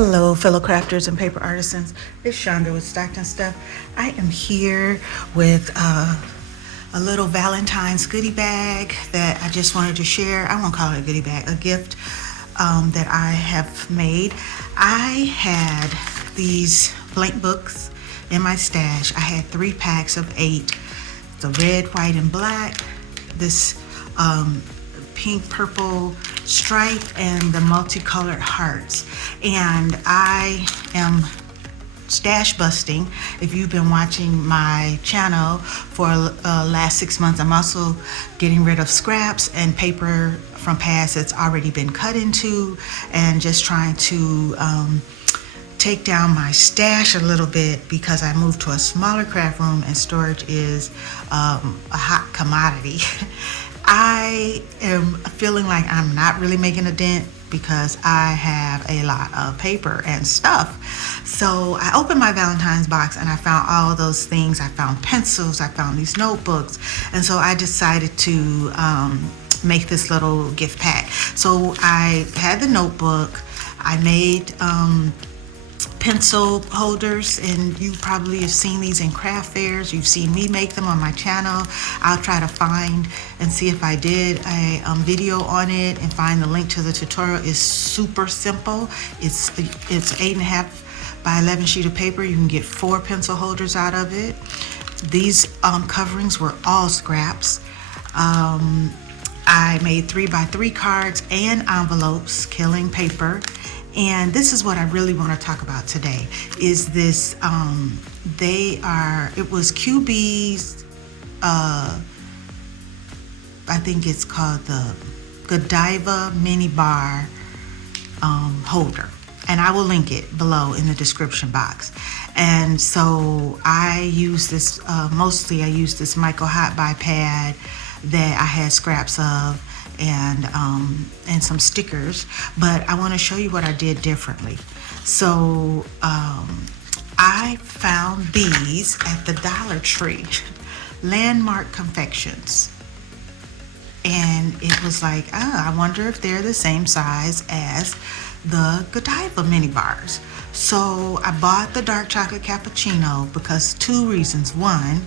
Hello, fellow crafters and paper artisans. It's Shonda with Stockton Stuff. I am here with a little Valentine's goodie bag that I just wanted to share. I won't call it a goodie bag, a gift that I have made. I had these blank books in my stash. I had 3 packs of 8. The red, white, and black. This pink, purple stripe, and the multicolored hearts. And I am stash busting. If you've been watching my channel for last 6 months, I'm also getting rid of scraps and paper from past that's already been cut into, and just trying to take down my stash a little bit because I moved to a smaller craft room and storage is a hot commodity. I am feeling like I'm not really making a dent because I have a lot of paper and stuff. So I opened my Valentine's box and I found all of those things. I found pencils, I found these notebooks, and so I decided to make this little gift pack. So I had the notebook, I made pencil holders, and you probably have seen these in craft fairs. You've seen me make them on my channel. I'll try to find and see if I did a video on it and find the link to the tutorial. It's super simple. It's 8.5 by 11 sheet of paper. You can get 4 pencil holders out of it. These coverings were all scraps. I made 3x3 cards and envelopes, killing paper. And this is what I really want to talk about today, is this, it was QB's, I think it's called the Godiva mini bar holder. And I will link it below in the description box. And so I use this, mostly I use this Michael Hot Buy pad that I had scraps of, and some stickers, but I want to show you what I did differently. So I found these at the Dollar Tree, Landmark Confections, and it was like, I wonder if they're the same size as the Godiva mini bars. So I bought the dark chocolate cappuccino because 2 reasons. 1,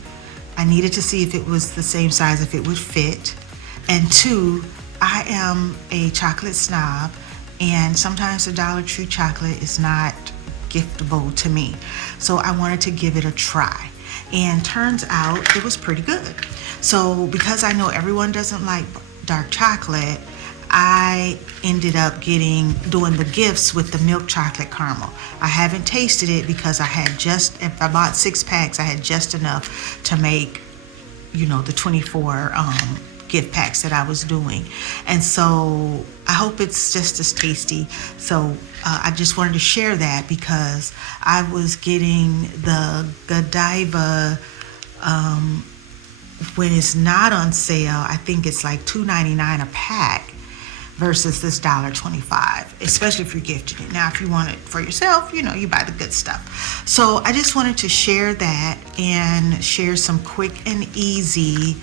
I needed to see if it was the same size, if it would fit, and 2, I am a chocolate snob, and sometimes the Dollar Tree chocolate is not giftable to me. So I wanted to give it a try, and turns out it was pretty good. So because I know everyone doesn't like dark chocolate, I ended up doing the gifts with the milk chocolate caramel. I haven't tasted it because if I bought 6 packs, I had just enough to make, the 24 gift packs that I was doing. And so I hope it's just as tasty. So I just wanted to share that because I was getting the Godiva when it's not on sale. I think it's like $2.99 a pack versus this $1.25, especially if you're gifting it. Now, if you want it for yourself, you buy the good stuff. So I just wanted to share that and share some quick and easy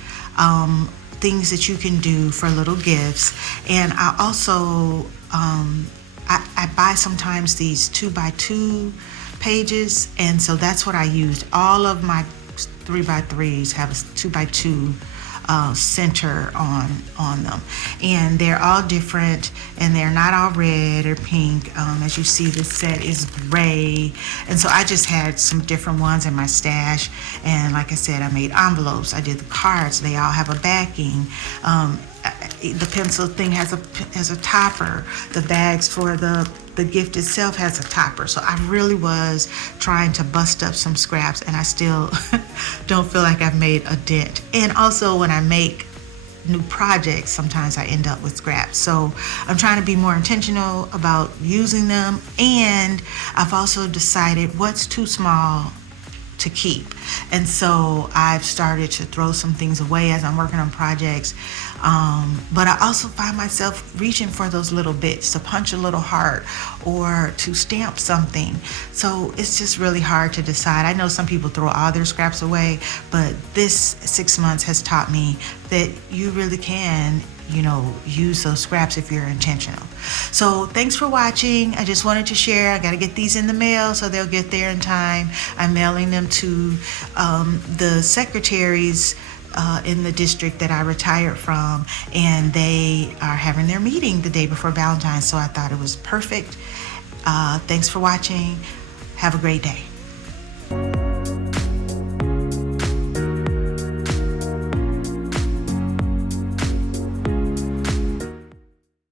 things that you can do for little gifts. And I also I buy sometimes these 2x2 pages, and so that's what I used. All of my 3x3s have a 2x2 center on them, and they're all different, and they're not all red or pink. As you see, this set is gray, and so I just had some different ones in my stash. And like I said, I made envelopes, I did the cards, they all have a backing. The pencil thing has a topper. The bags for the gift itself has a topper. So I really was trying to bust up some scraps, and I still don't feel like I've made a dent. And also, when I make new projects, sometimes I end up with scraps. So I'm trying to be more intentional about using them, and I've also decided what's too small to keep. And so I've started to throw some things away as I'm working on projects. But I also find myself reaching for those little bits to punch a little heart or to stamp something. So it's just really hard to decide. I know some people throw all their scraps away, but this 6 months has taught me that you really can, use those scraps if you're intentional. So thanks for watching. I just wanted to share. I got to get these in the mail so they'll get there in time. I'm mailing them to the secretaries in the district that I retired from, and they are having their meeting the day before Valentine's, so I thought it was perfect. Thanks for watching. Have a great day.